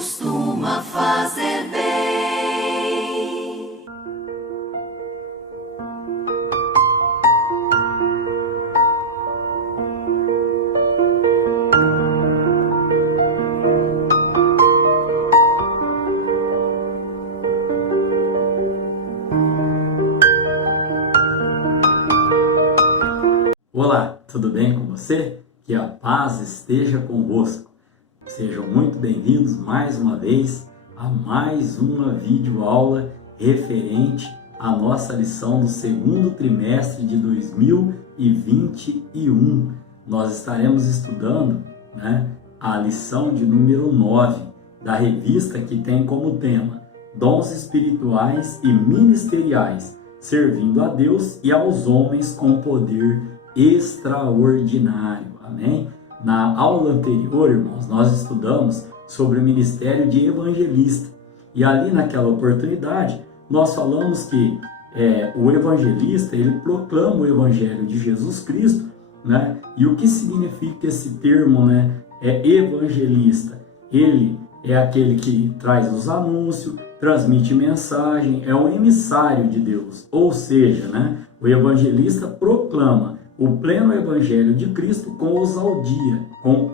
costuma fazer bem. Olá, tudo bem com você? Que a paz esteja convosco. Sejam muito bem-vindos mais uma vez a mais uma videoaula referente à nossa lição do segundo trimestre de 2021. Nós estaremos estudando, a lição de número 9 da revista, que tem como tema Dons Espirituais e Ministeriais, servindo a Deus e aos homens com poder extraordinário. Amém? Na aula anterior, irmãos, nós estudamos sobre o ministério de evangelista. E ali naquela oportunidade, nós falamos que o evangelista, ele proclama o evangelho de Jesus Cristo, E o que significa esse termo, evangelista? Ele é aquele que traz os anúncios, transmite mensagem, é um emissário de Deus. Ou seja, o evangelista proclama o pleno evangelho de Cristo com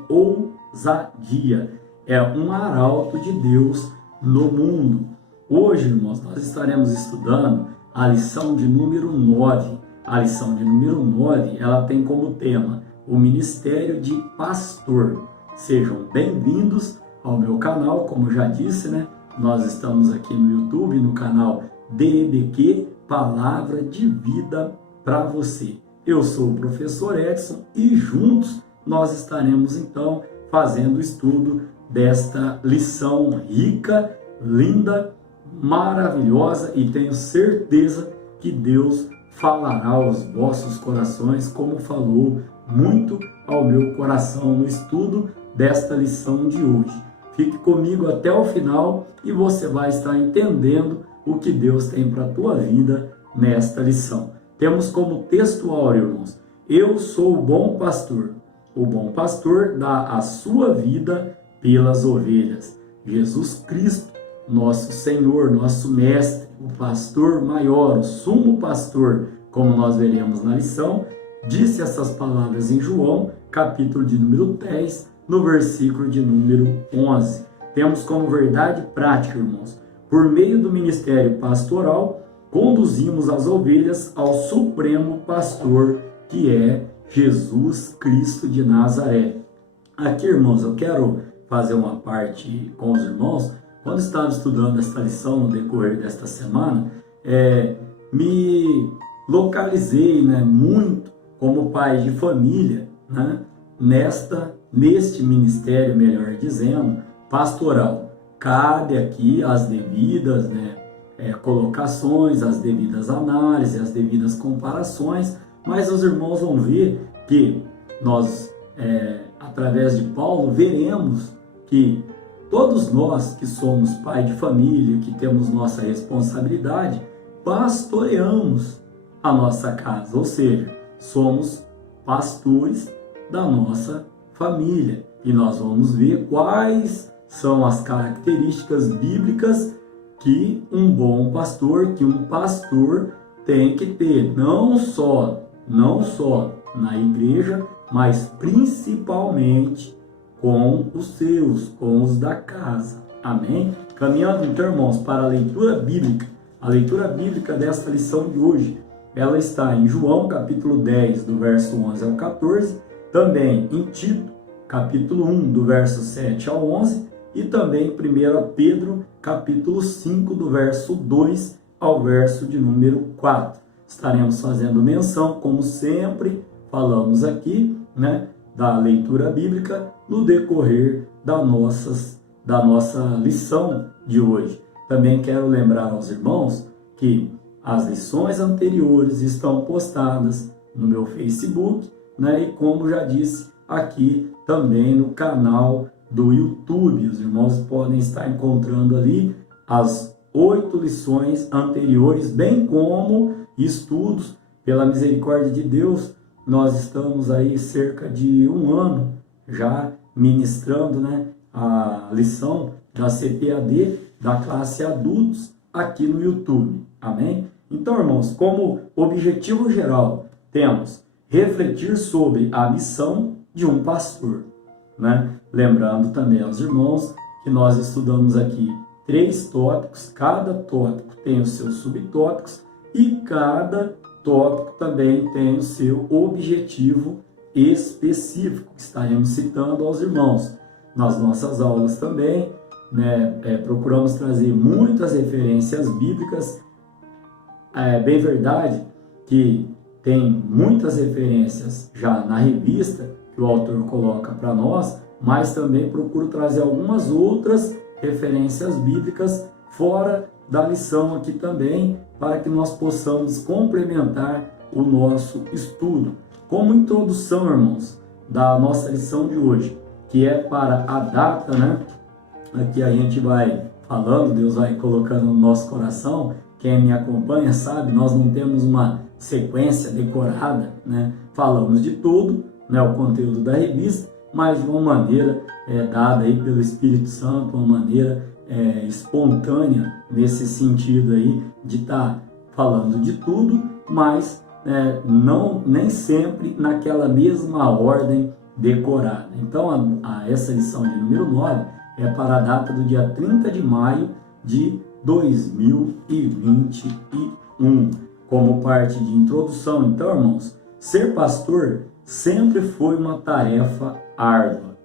ousadia, É um arauto de Deus no mundo. Hoje, irmãos, nós estaremos estudando a lição de número 9. A lição de número 9, ela tem como tema o ministério de pastor. Sejam bem-vindos ao meu canal, como já disse, Nós estamos aqui no YouTube, no canal DEBQ, Palavra de Vida para você. Eu sou o professor Edson e juntos nós estaremos então fazendo o estudo desta lição rica, linda, maravilhosa, e tenho certeza que Deus falará aos vossos corações, como falou muito ao meu coração no estudo desta lição de hoje. Fique comigo até o final e você vai estar entendendo o que Deus tem para a tua vida nesta lição. Temos como texto áureo, irmãos: eu sou o bom pastor. O bom pastor dá a sua vida pelas ovelhas. Jesus Cristo, nosso Senhor, nosso Mestre, o pastor maior, o sumo pastor, como nós veremos na lição, disse essas palavras em João, capítulo de número 10, no versículo de número 11. Temos como verdade prática, irmãos: por meio do ministério pastoral, conduzimos as ovelhas ao supremo pastor, que é Jesus Cristo de Nazaré. Aqui, irmãos, eu quero fazer uma parte com os irmãos. Quando estava estudando esta lição no decorrer desta semana, me localizei muito como pai de família, neste ministério, melhor dizendo, pastoral. Cabe aqui as devidas colocações, as devidas análises, as devidas comparações, mas os irmãos vão ver que nós, através de Paulo, veremos que todos nós que somos pai de família, que temos nossa responsabilidade, pastoreamos a nossa casa, ou seja, somos pastores da nossa família. E nós vamos ver quais são as características bíblicas que um bom pastor, que um pastor tem que ter, não só na igreja, mas principalmente com os seus, com os da casa. Amém? Caminhando então, irmãos, para a leitura bíblica. A leitura bíblica desta lição de hoje, ela está em João, capítulo 10, do verso 11 ao 14, também em Tito, capítulo 1, do verso 7 ao 11, e também 1 Pedro, capítulo 5, do verso 2 ao verso de número 4. Estaremos fazendo menção, como sempre falamos aqui, da leitura bíblica no decorrer da nossa lição de hoje. Também quero lembrar aos irmãos que as lições anteriores estão postadas no meu Facebook, e como já disse, aqui também no canal do YouTube. Os irmãos podem estar encontrando ali as 8 lições anteriores, bem como estudos. Pela misericórdia de Deus, nós estamos aí cerca de um ano já ministrando a lição da CPAD da classe adultos aqui no YouTube, amém? Então, irmãos, como objetivo geral, temos refletir sobre a missão de um pastor, né? Lembrando também aos irmãos que nós estudamos aqui 3 tópicos, cada tópico tem os seus subtópicos e cada tópico também tem o seu objetivo específico, que estaremos citando aos irmãos. Nas nossas aulas também, né, procuramos trazer muitas referências bíblicas. É bem verdade que tem muitas referências já na revista que o autor coloca para nós, mas também procuro trazer algumas outras referências bíblicas fora da lição aqui também, para que nós possamos complementar o nosso estudo. Como introdução, irmãos, da nossa lição de hoje, que é para a data, né? Aqui a gente vai falando, Deus vai colocando no nosso coração. Quem me acompanha sabe, nós não temos uma sequência decorada, né? Falamos de tudo, né? O conteúdo da revista, mas de uma maneira dada aí pelo Espírito Santo, uma maneira espontânea nesse sentido aí de estar falando de tudo, mas nem sempre naquela mesma ordem decorada. Então essa lição de número 9 é para a data do dia 30 de maio de 2021, como parte de introdução. Então, irmãos, ser pastor sempre foi uma tarefa árdua.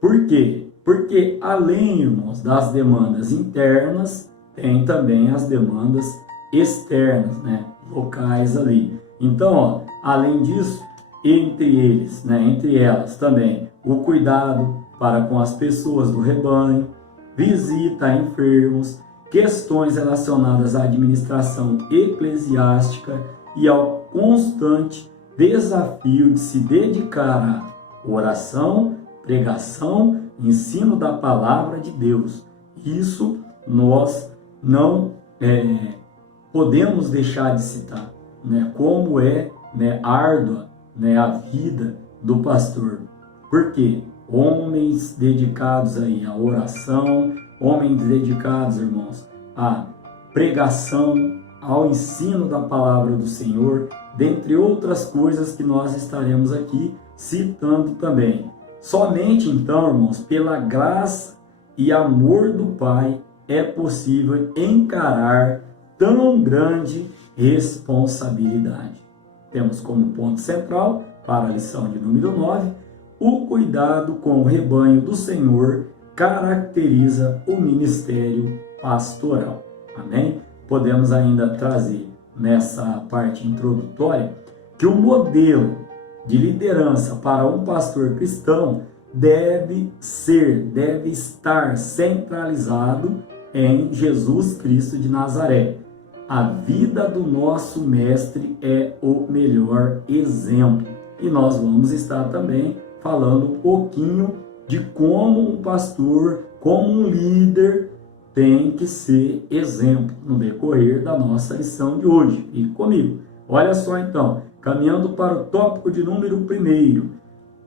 Por quê? Porque além, irmãos, das demandas internas, tem também as demandas externas, né? Locais ali. Então, além disso, entre elas também o cuidado para com as pessoas do rebanho, visita a enfermos, questões relacionadas à administração eclesiástica e ao constante desafio de se dedicar à oração, pregação, ensino da palavra de Deus. Isso nós não podemos deixar de citar, né? Como árdua, né, a vida do pastor. Por quê? Homens dedicados aí à oração, homens dedicados, irmãos, à pregação, ao ensino da palavra do Senhor, dentre outras coisas que nós estaremos aqui citando também. Somente então, irmãos, pela graça e amor do Pai é possível encarar tão grande responsabilidade. Temos como ponto central para a lição de número 9, o cuidado com o rebanho do Senhor caracteriza o ministério pastoral. Amém? Podemos ainda trazer nessa parte introdutória que o modelo de liderança para um pastor cristão deve estar centralizado em Jesus Cristo de Nazaré. A vida do nosso mestre é o melhor exemplo. E nós vamos estar também falando um pouquinho de como um pastor, como um líder tem que ser exemplo no decorrer da nossa lição de hoje. E comigo, olha só então, caminhando para o tópico de número 1,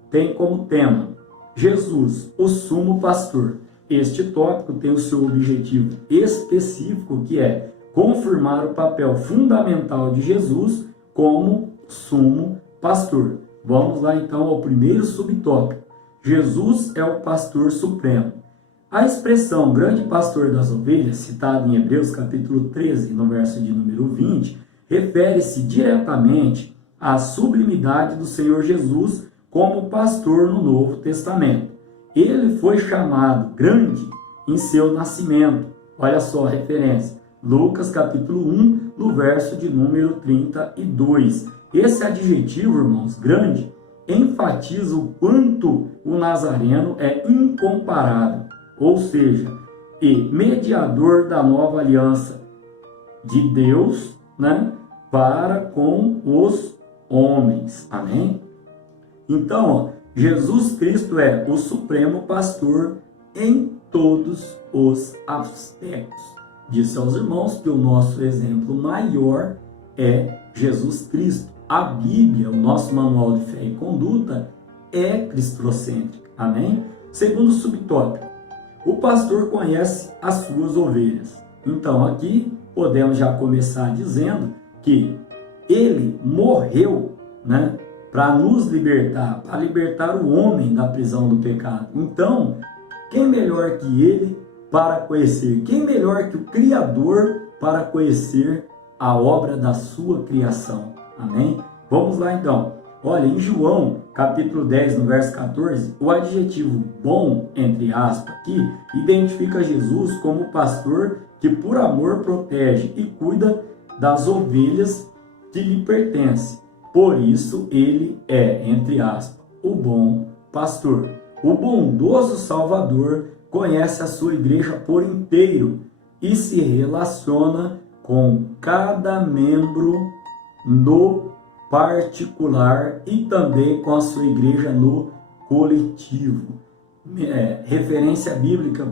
tem como tema Jesus, o sumo pastor. Este tópico tem o seu objetivo específico, que é confirmar o papel fundamental de Jesus como sumo pastor. Vamos lá então ao primeiro subtópico. Jesus é o pastor supremo. A expressão grande pastor das ovelhas, citada em Hebreus capítulo 13, no verso de número 20, refere-se diretamente à sublimidade do Senhor Jesus como pastor no Novo Testamento. Ele foi chamado grande em seu nascimento. Olha só a referência. Lucas capítulo 1, no verso de número 32. Esse adjetivo, irmãos, grande, enfatiza o quanto o Nazareno é incomparável, ou seja, e mediador da nova aliança de Deus, né, para com os homens. Amém? Então, Jesus Cristo é o supremo pastor em todos os aspectos. Disse aos irmãos que o nosso exemplo maior é Jesus Cristo. A Bíblia, o nosso manual de fé e conduta, é cristocêntrica. Amém? Segundo subtópico, o pastor conhece as suas ovelhas. Então aqui podemos já começar dizendo que ele morreu, né, para nos libertar, para libertar o homem da prisão do pecado. Então, quem melhor que ele para conhecer? Quem melhor que o Criador para conhecer a obra da sua criação? Amém? Vamos lá então. Olha, em João, capítulo 10, no verso 14, o adjetivo bom, entre aspas, aqui, identifica Jesus como pastor que por amor protege e cuida das ovelhas que lhe pertencem. Por isso ele é, entre aspas, o bom pastor. O bondoso Salvador conhece a sua igreja por inteiro e se relaciona com cada membro no particular e também com a sua igreja no coletivo. Referência bíblica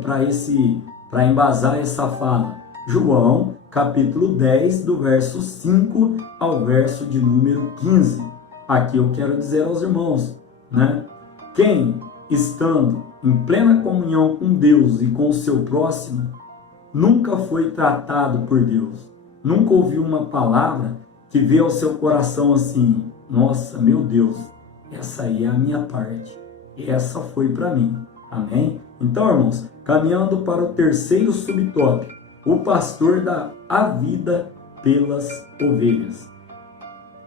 para embasar essa fala. João, capítulo 10, do verso 5 ao verso de número 15. Aqui eu quero dizer aos irmãos, né? Quem, estando em plena comunhão com Deus e com o seu próximo, nunca foi tratado por Deus, nunca ouviu uma palavra que veio ao seu coração assim: nossa, meu Deus, essa aí é a minha parte, essa foi para mim. Amém? Então, irmãos, caminhando para o terceiro subtópico, o pastor dá a vida pelas ovelhas.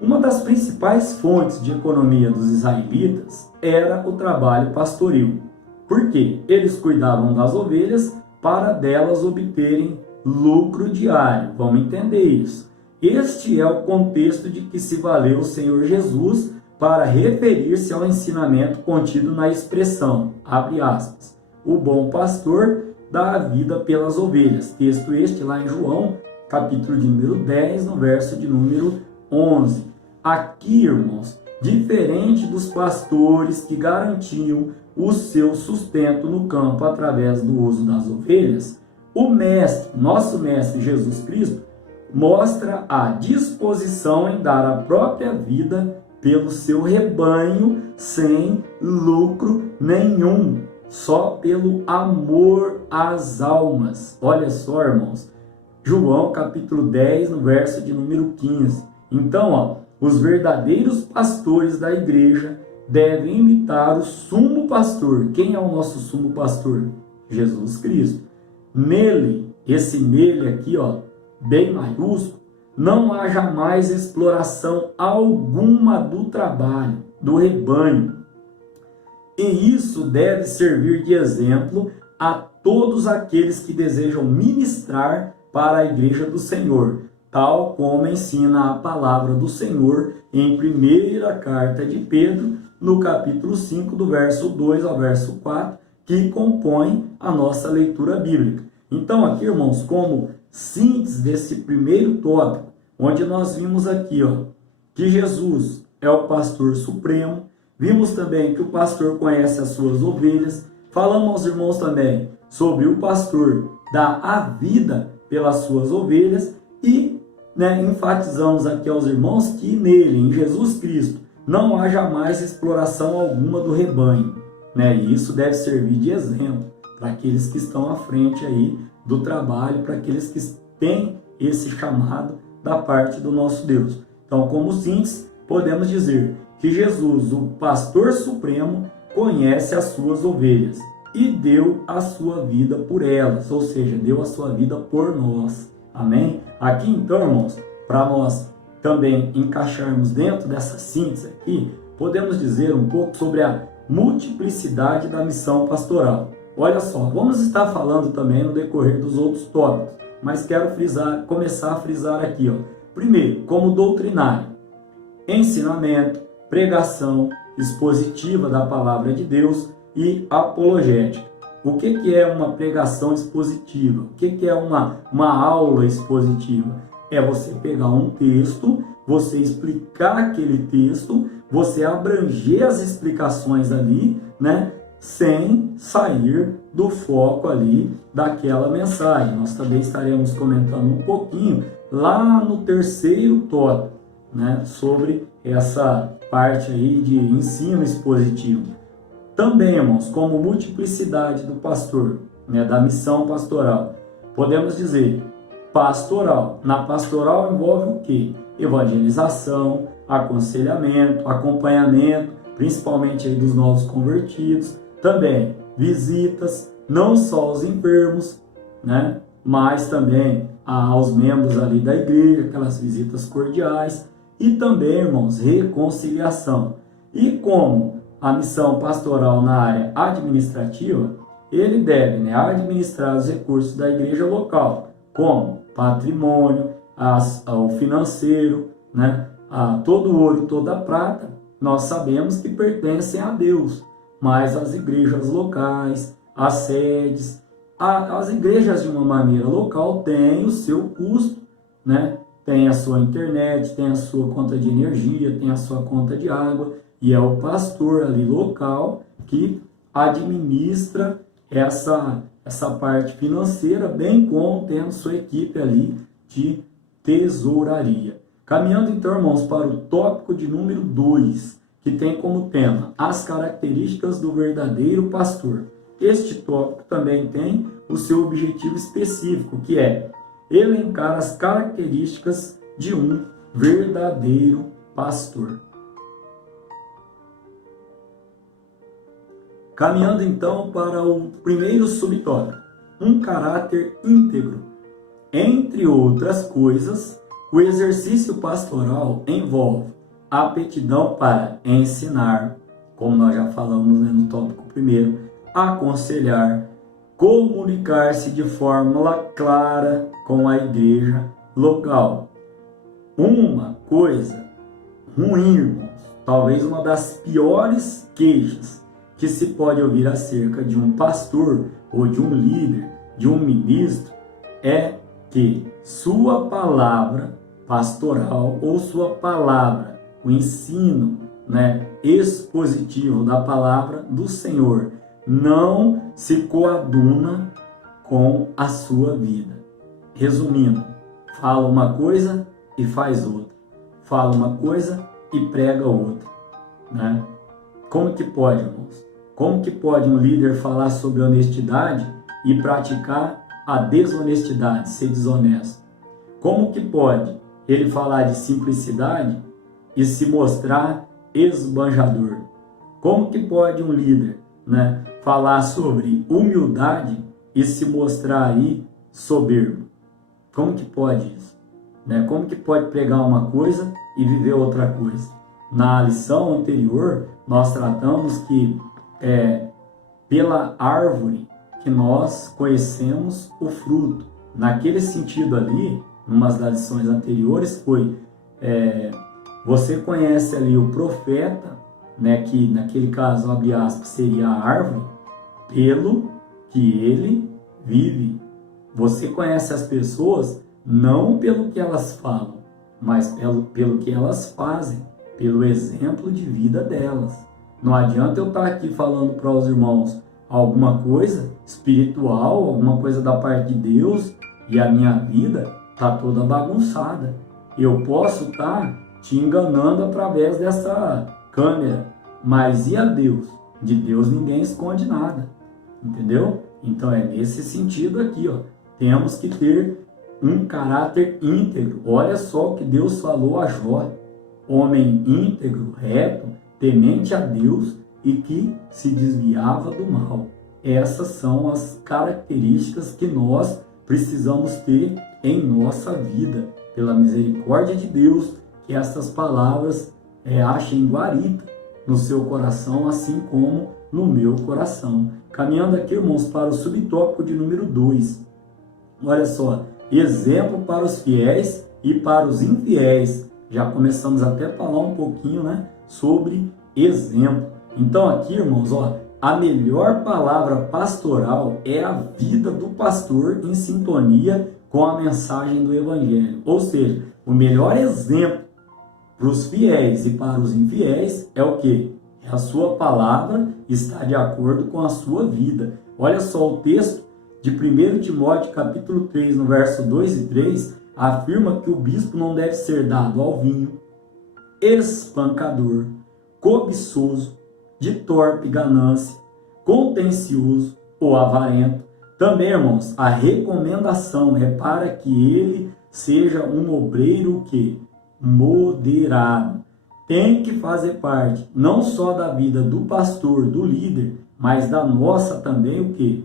Uma das principais fontes de economia dos israelitas era o trabalho pastoril, porque eles cuidavam das ovelhas para delas obterem lucro diário. Vamos entender isso. Este é o contexto de que se valeu o Senhor Jesus para referir-se ao ensinamento contido na expressão, abre aspas, o bom pastor dá a vida pelas ovelhas. Texto este lá em João, capítulo de número 10, no verso de número 11. Aqui, irmãos, diferente dos pastores que garantiam o seu sustento no campo através do uso das ovelhas, o mestre, nosso mestre Jesus Cristo, mostra a disposição em dar a própria vida pelo seu rebanho sem lucro nenhum, só pelo amor às almas. Olha só, irmãos, João capítulo 10, no verso de número 15. Então, os verdadeiros pastores da igreja devem imitar o sumo pastor. Quem é o nosso sumo pastor? Jesus Cristo. Nele, esse nele aqui, bem maiúsculo, não há jamais exploração alguma do trabalho, do rebanho. E isso deve servir de exemplo a todos aqueles que desejam ministrar para a igreja do Senhor, tal como ensina a palavra do Senhor em primeira carta de Pedro, no capítulo 5, do verso 2 ao verso 4, que compõe a nossa leitura bíblica. Então aqui, irmãos, como síntese desse primeiro tópico, onde nós vimos aqui, que Jesus é o pastor supremo, vimos também que o pastor conhece as suas ovelhas, falamos aos irmãos também sobre o pastor dar a vida pelas suas ovelhas e enfatizamos aqui aos irmãos que nele, em Jesus Cristo, não há jamais exploração alguma do rebanho, e isso deve servir de exemplo para aqueles que estão à frente aí do trabalho, para aqueles que têm esse chamado da parte do nosso Deus. Então, como síntese, podemos dizer que Jesus, o pastor supremo, conhece as suas ovelhas e deu a sua vida por elas, ou seja, deu a sua vida por nós. Amém? Aqui então, irmãos, para nós também encaixarmos dentro dessa síntese aqui, podemos dizer um pouco sobre a multiplicidade da missão pastoral. Olha só, vamos estar falando também no decorrer dos outros tópicos, mas quero começar a frisar aqui, primeiro, como doutrinário, ensinamento, pregação expositiva da palavra de Deus e apologética. O que é uma pregação expositiva? O que é uma aula expositiva? É você pegar um texto, você explicar aquele texto, você abranger as explicações ali, sem sair do foco ali daquela mensagem. Nós também estaremos comentando um pouquinho lá no terceiro tópico, sobre essa parte aí de ensino expositivo. Também, irmãos, como multiplicidade do pastor, né, da missão pastoral, podemos dizer pastoral. Na pastoral envolve o quê? Evangelização, aconselhamento, acompanhamento, principalmente aí dos novos convertidos. Também visitas, não só aos enfermos, né, mas também aos membros ali da igreja, aquelas visitas cordiais. E também, irmãos, reconciliação. E como a missão pastoral na área administrativa, ele deve, né, administrar os recursos da igreja local, como patrimônio, o financeiro, né, todo o ouro e toda a prata, nós sabemos que pertencem a Deus, mas as igrejas locais, as sedes, as igrejas de uma maneira local têm o seu custo, né? Tem a sua internet, tem a sua conta de energia, tem a sua conta de água, e é o pastor ali local que administra essa parte financeira, bem como tendo sua equipe ali de tesouraria. Caminhando então, irmãos, para o tópico de número 2, que tem como tema as características do verdadeiro pastor. Este tópico também tem o seu objetivo específico, que é elencar as características de um verdadeiro pastor. Caminhando então para o primeiro subtópico, um caráter íntegro. Entre outras coisas, o exercício pastoral envolve a aptidão para ensinar, como nós já falamos, né, no tópico primeiro, aconselhar, comunicar-se de forma clara com a igreja local. Uma coisa ruim, irmãos, talvez uma das piores queixas que se pode ouvir acerca de um pastor ou de um líder, de um ministro, é que sua palavra pastoral ou sua palavra, o ensino, né, expositivo da palavra do Senhor, não se coaduna com a sua vida. Resumindo, fala uma coisa e faz outra. Fala uma coisa e prega outra, né? Como que pode, irmãos? Como que pode um líder falar sobre honestidade e praticar a desonestidade, ser desonesto? Como que pode ele falar de simplicidade e se mostrar esbanjador? Como que pode um líder, né, falar sobre humildade e se mostrar aí soberbo? Como que pode isso? Né? Como que pode pregar uma coisa e viver outra coisa? Na lição anterior, nós tratamos que pela árvore que nós conhecemos o fruto. Naquele sentido ali, numa das lições anteriores, foi você conhece ali o profeta, né, que naquele caso, abre aspas, seria a árvore, pelo que ele vive. Você conhece as pessoas não pelo que elas falam, mas pelo que elas fazem, pelo exemplo de vida delas. Não adianta eu estar aqui falando para os irmãos alguma coisa espiritual, alguma coisa da parte de Deus, e a minha vida está toda bagunçada. Eu posso estar te enganando através dessa câmera, mas e a Deus? De Deus ninguém esconde nada, entendeu? Então é nesse sentido aqui, ó. Temos que ter um caráter íntegro. Olha só o que Deus falou a Jó: homem íntegro, reto, temente a Deus e que se desviava do mal. Essas são as características que nós precisamos ter em nossa vida. Pela misericórdia de Deus, que essas palavras achem guarita no seu coração, assim como no meu coração. Caminhando aqui, irmãos, para o subtópico de número 2. Olha só, exemplo para os fiéis e para os infiéis. Já começamos até a falar um pouquinho, né, sobre exemplo. Então aqui, irmãos, ó, a melhor palavra pastoral é a vida do pastor em sintonia com a mensagem do Evangelho. Ou seja, o melhor exemplo para os fiéis e para os infiéis é o quê? A sua palavra está de acordo com a sua vida. Olha só o texto de 1 Timóteo capítulo 3, no verso 2 e 3, afirma que o bispo não deve ser dado ao vinho, espancador, cobiçoso, de torpe ganância, contencioso ou avarento. Também, irmãos, a recomendação é para que ele seja um obreiro que moderado. Tem que fazer parte não só da vida do pastor, do líder, mas da nossa também o que?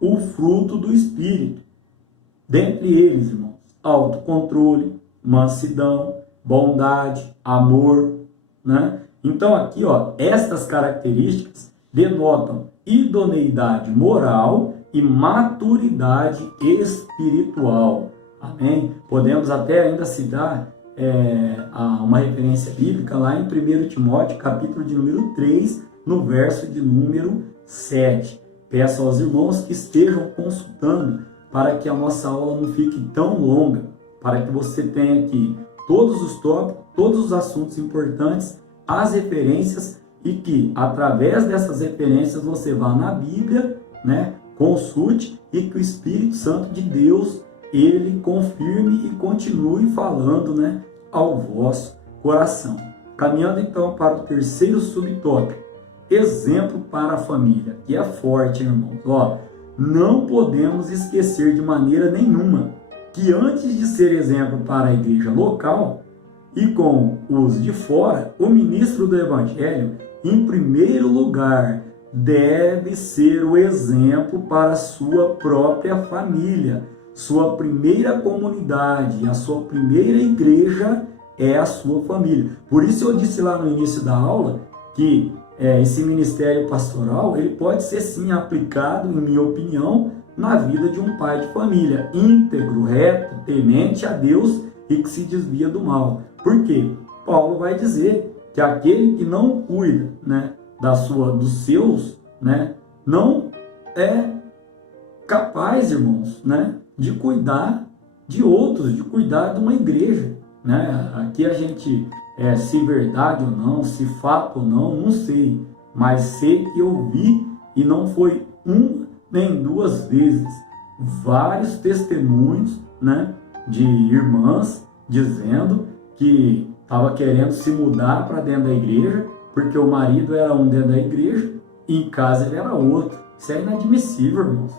O fruto do Espírito. Dentre eles, irmãos, autocontrole, mansidão, bondade, amor, né? Então aqui, ó, estas características denotam idoneidade moral e maturidade espiritual. Amém? Podemos até ainda citar uma referência bíblica lá em 1 Timóteo, capítulo de número 3, no verso de número 7. Peço aos irmãos que estejam consultando para que a nossa aula não fique tão longa, para que você tenha aqui todos os tópicos, todos os assuntos importantes, as referências, e que através dessas referências você vá na Bíblia, né, consulte, e que o Espírito Santo de Deus ele confirme e continue falando, né, ao vosso coração. Caminhando então para o terceiro subtópico, exemplo para a família, que é forte, irmãos. Ó, não podemos esquecer de maneira nenhuma que antes de ser exemplo para a igreja local e com os de fora, o ministro do Evangelho, em primeiro lugar, deve ser o exemplo para a sua própria família. Sua primeira comunidade, a sua primeira igreja é a sua família. Por isso eu disse lá no início da aula que esse ministério pastoral ele pode ser sim aplicado, em minha opinião, na vida de um pai de família, íntegro, reto, temente a Deus e que se desvia do mal. Por quê? Paulo vai dizer que aquele que não cuida, né, dos seus, né, não é capaz, irmãos, né, de cuidar de outros, de cuidar de uma igreja, né? Aqui a gente, se verdade ou não, se fato ou não sei, mas sei que eu vi, e não foi uma nem duas vezes, vários testemunhos, né, de irmãs dizendo que estava querendo se mudar para dentro da igreja, porque o marido era um dentro da igreja e em casa ele era outro. Isso é inadmissível, irmãos.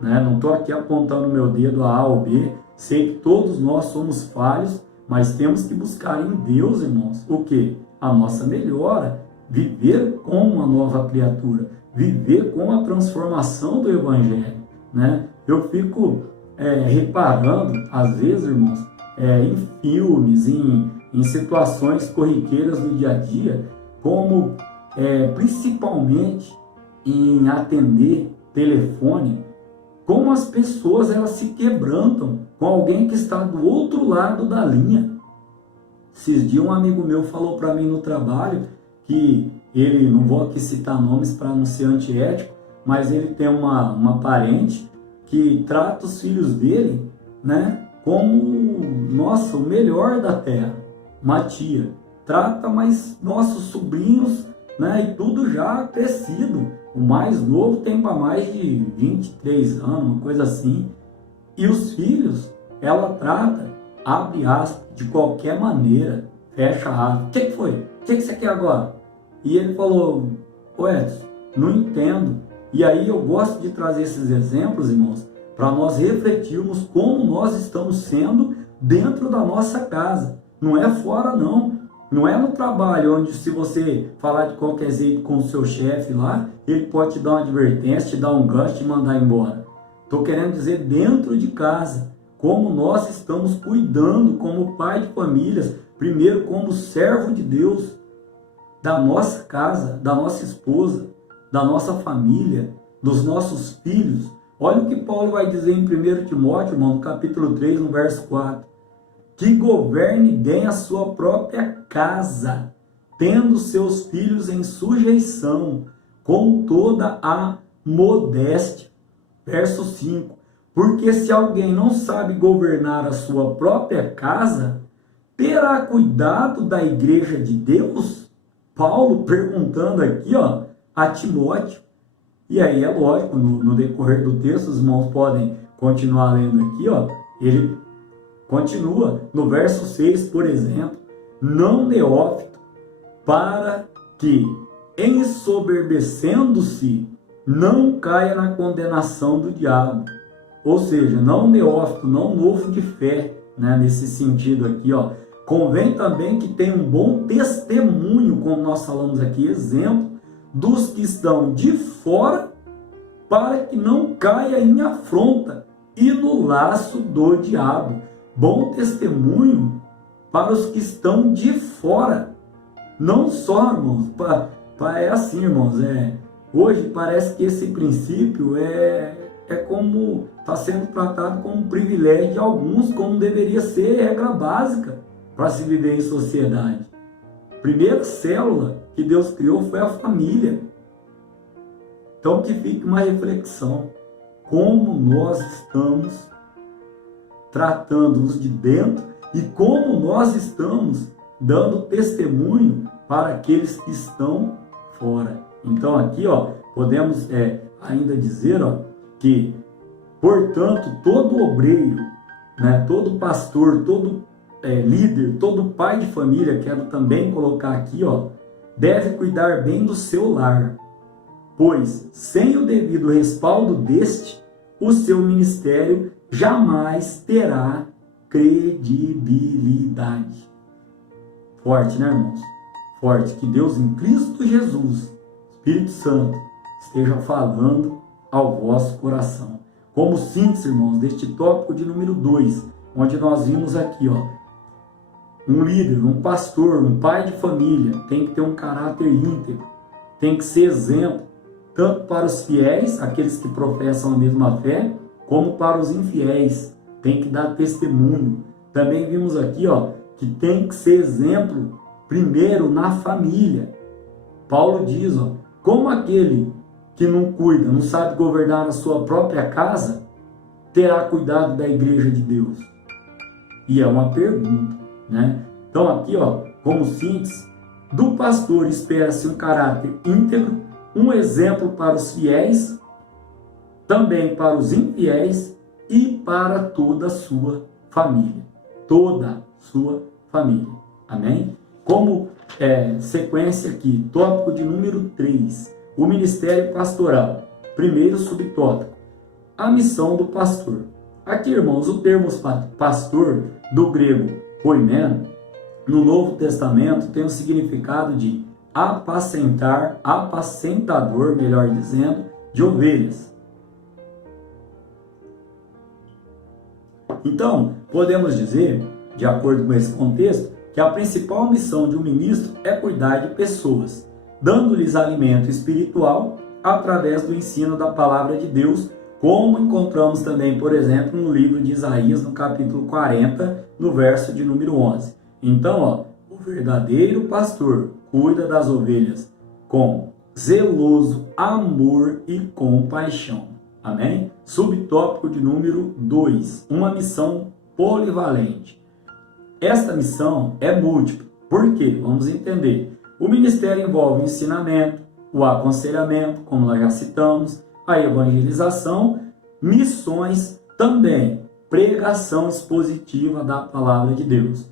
Né? Não estou aqui apontando meu dedo a A ou B, sei que todos nós somos falhos, mas temos que buscar em Deus, irmãos, o que? A nossa melhora, viver como uma nova criatura, viver com a transformação do Evangelho. Né? Eu fico reparando, às vezes, irmãos, em filmes, em situações corriqueiras do dia a dia, como principalmente em atender telefone, como as pessoas elas se quebrantam com alguém que está do outro lado da linha. Esses dias um amigo meu falou para mim no trabalho que ele, não vou aqui citar nomes para não ser antiético, mas ele tem uma parente que trata os filhos dele, né, como, nossa, o melhor da terra, uma tia. Trata, mas nossos sobrinhos, né, e tudo já crescido. O mais novo tem para mais de 23 anos, uma coisa assim. E os filhos, ela trata, abre aspas, de qualquer maneira, fecha aspas. O que foi? O que você quer agora? E ele falou, Edson, não entendo. E aí eu gosto de trazer esses exemplos, irmãos, para nós refletirmos como nós estamos sendo dentro da nossa casa. Não é fora, não. Não é no trabalho, onde se você falar de qualquer jeito com o seu chefe lá, ele pode te dar uma advertência, te dar um gancho, te mandar embora. Estou querendo dizer dentro de casa, como nós estamos cuidando como pai de famílias, primeiro como servo de Deus, da nossa casa, da nossa esposa, da nossa família, dos nossos filhos. Olha o que Paulo vai dizer em 1 Timóteo, irmão, no capítulo 3, no verso 4. Que governe bem a sua própria casa, tendo seus filhos em sujeição, com toda a modéstia. Verso 5. Porque se alguém não sabe governar a sua própria casa, terá cuidado da igreja de Deus? Paulo perguntando aqui, ó, a Timóteo. E aí é lógico, no decorrer do texto, os irmãos podem continuar lendo aqui, ó, ele continua no verso 6, por exemplo, não neófito, para que ensoberbecendo-se, não caia na condenação do diabo. Ou seja, não neófito, não novo de fé, né? Nesse sentido aqui, ó. Convém também que tenha um bom testemunho, como nós falamos aqui, exemplo, dos que estão de fora, para que não caia em afronta e no laço do diabo. Bom testemunho para os que estão de fora. Não só, irmãos, é assim, irmãos, hoje parece que esse princípio é como está sendo tratado como um privilégio de alguns, como deveria ser regra básica para se viver em sociedade. A primeira célula que Deus criou foi a família. Então que fique uma reflexão, como nós estamos tratando os de dentro e como nós estamos dando testemunho para aqueles que estão fora. Então aqui, ó, podemos ainda dizer, ó, que, portanto, todo obreiro, né, todo pastor, todo líder, todo pai de família, quero também colocar aqui, ó, deve cuidar bem do seu lar, pois sem o devido respaldo deste, o seu ministério jamais terá credibilidade. Forte, né, irmãos? Forte. Que Deus em Cristo Jesus, Espírito Santo, esteja falando ao vosso coração. Como síntese, irmãos, deste tópico de número 2, onde nós vimos aqui, ó, um líder, um pastor, um pai de família tem que ter um caráter íntegro, tem que ser exemplo, tanto para os fiéis, aqueles que professam a mesma fé, como para os infiéis, tem que dar testemunho. Também vimos aqui, ó, que tem que ser exemplo primeiro na família. Paulo diz, ó, como aquele que não cuida, não sabe governar a sua própria casa, terá cuidado da igreja de Deus? E é uma pergunta, né? Então aqui, ó, como síntese, do pastor espera-se um caráter íntegro, um exemplo para os fiéis, também para os infiéis e para toda a sua família. Toda a sua família. Amém? Como sequência aqui, tópico de número 3, o ministério pastoral. Primeiro subtópico, a missão do pastor. Aqui, irmãos, o termo pastor, do grego poimen, no Novo Testamento tem o significado de apacentar, apacentador, melhor dizendo, de ovelhas. Então, podemos dizer, de acordo com esse contexto, que a principal missão de um ministro é cuidar de pessoas, dando-lhes alimento espiritual através do ensino da palavra de Deus, como encontramos também, por exemplo, no livro de Isaías, no capítulo 40, no verso de número 11. Então, ó, o verdadeiro pastor cuida das ovelhas com zeloso amor e compaixão. Amém? Subtópico de número 2, uma missão polivalente. Esta missão é múltipla. Por quê? Vamos entender. O ministério envolve o ensinamento, o aconselhamento, como nós já citamos, a evangelização, missões também, pregação expositiva da palavra de Deus.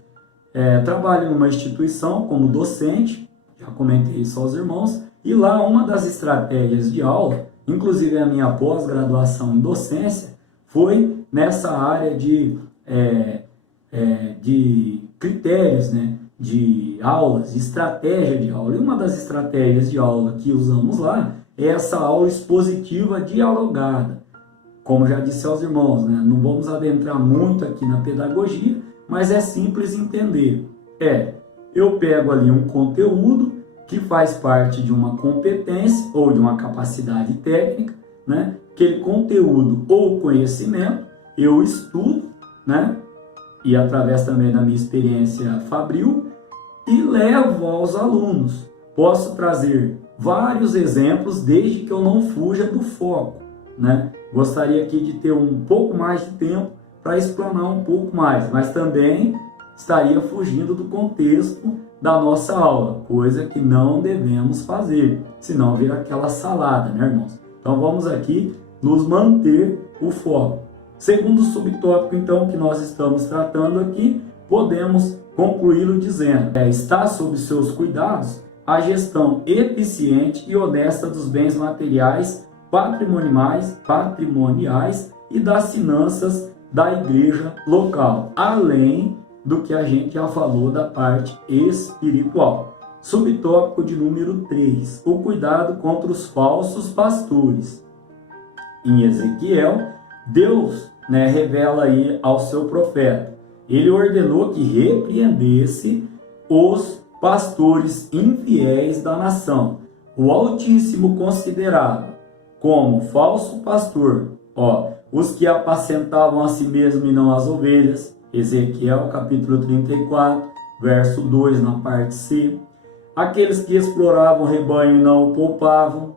Trabalho numa instituição como docente, já comentei isso aos irmãos, e lá uma das estratégias de aula, inclusive a minha pós-graduação em docência, foi nessa área de critérios, né, de aulas, de estratégia de aula. E uma das estratégias de aula que usamos lá é essa aula expositiva dialogada. Como já disse aos irmãos, né, não vamos adentrar muito aqui na pedagogia, mas é simples entender. Eu pego ali um conteúdo que faz parte de uma competência ou de uma capacidade técnica, né? Aquele conteúdo ou conhecimento eu estudo, né? E através também da minha experiência fabril, e levo aos alunos. Posso trazer vários exemplos desde que eu não fuja do foco, né? Gostaria aqui de ter um pouco mais de tempo para explanar um pouco mais, mas também estaria fugindo do contexto da nossa aula, coisa que não devemos fazer, senão vira aquela salada, né, irmãos? Então vamos aqui nos manter o foco. Segundo subtópico, então, que nós estamos tratando aqui, podemos concluí-lo dizendo: está sob seus cuidados a gestão eficiente e honesta dos bens materiais, patrimoniais e das finanças da igreja local, além do que a gente já falou da parte espiritual. Subtópico de número 3, o cuidado contra os falsos pastores. Em Ezequiel, Deus revela aí ao seu profeta. Ele ordenou que repreendesse os pastores infiéis da nação. O Altíssimo considerava como falso pastor, os que apacentavam a si mesmo e não as ovelhas. Ezequiel capítulo 34, verso 2 na parte C. Aqueles que exploravam o rebanho e não o poupavam.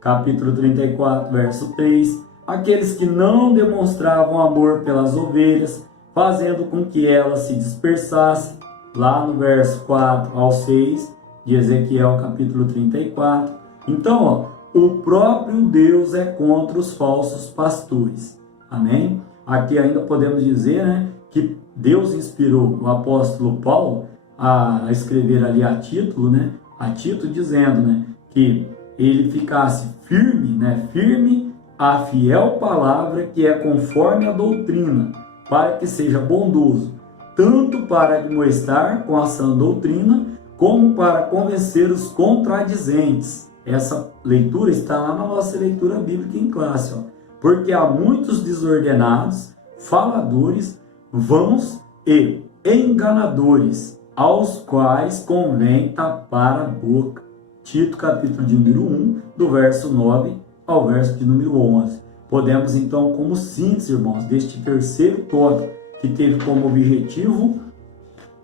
Capítulo 34, verso 3. Aqueles que não demonstravam amor pelas ovelhas, fazendo com que elas se dispersassem. Lá no verso 4 ao 6 de Ezequiel capítulo 34. Então, o próprio Deus é contra os falsos pastores. Amém? Aqui ainda podemos dizer, que Deus inspirou o apóstolo Paulo a escrever ali a Tito, dizendo, que ele ficasse firme à fiel palavra que é conforme a doutrina, para que seja bondoso, tanto para admoestar com a sã doutrina, como para convencer os contradizentes. Essa leitura está lá na nossa leitura bíblica em classe, porque há muitos desordenados, faladores, vãos e enganadores, aos quais convém tapar a boca. Tito, capítulo de número 1, do verso 9 ao verso de número 11. Podemos então, como síntese, irmãos, deste terceiro tópico, que teve como objetivo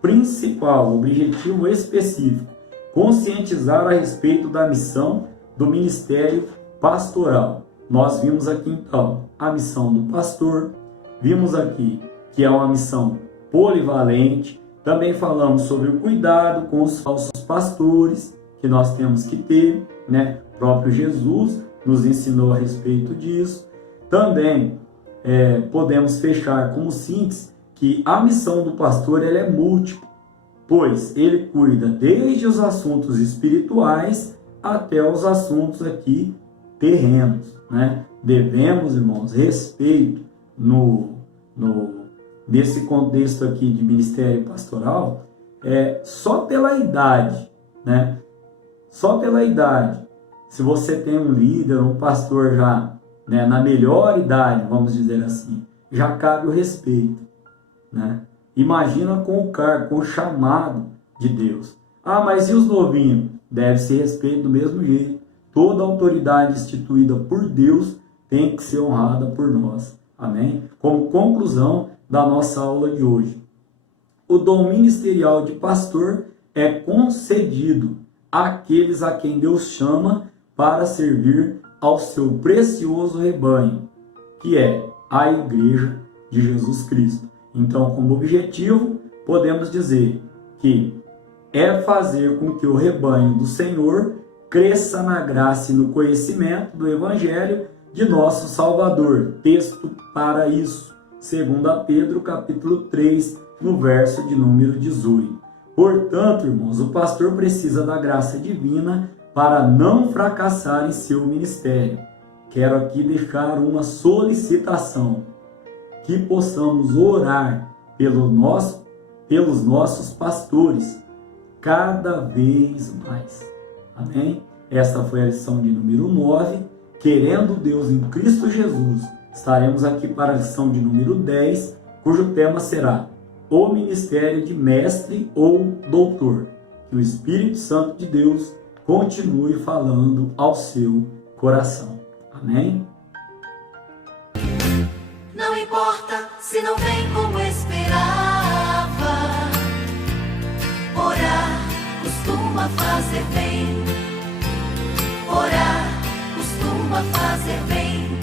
principal, objetivo específico, conscientizar a respeito da missão do ministério pastoral. Nós vimos aqui então a missão do pastor, vimos aqui que é uma missão polivalente, também falamos sobre o cuidado com os falsos pastores que nós temos que ter, O próprio Jesus nos ensinou a respeito disso. Também podemos fechar como síntese que a missão do pastor ela é múltipla, pois ele cuida desde os assuntos espirituais até os assuntos aqui terrenos, Devemos, irmãos, respeito nesse contexto aqui de ministério pastoral, só pela idade, Só pela idade. Se você tem um líder, um pastor já na melhor idade, vamos dizer assim, já cabe o respeito, Imagina com o cargo, com o chamado de Deus. Mas e os novinhos? Deve ser respeito do mesmo jeito. Toda autoridade instituída por Deus tem que ser honrada por nós. Amém? Como conclusão da nossa aula de hoje, o dom ministerial de pastor é concedido àqueles a quem Deus chama para servir ao seu precioso rebanho, que é a Igreja de Jesus Cristo. Então, como objetivo, podemos dizer que é fazer com que o rebanho do Senhor cresça na graça e no conhecimento do Evangelho de nosso Salvador. Texto para isso, 2 Pedro capítulo 3, no verso de número 18. Portanto, irmãos, o pastor precisa da graça divina para não fracassar em seu ministério. Quero aqui deixar uma solicitação, que possamos orar pelos nossos pastores cada vez mais. Amém? Esta foi a lição de número 9. Querendo Deus em Cristo Jesus, estaremos aqui para a lição de número 10, cujo tema será o ministério de mestre ou doutor. Que o Espírito Santo de Deus continue falando ao seu coração. Amém? Não importa se não vem como esperava, orar costuma fazer bem. Orar costuma fazer bem.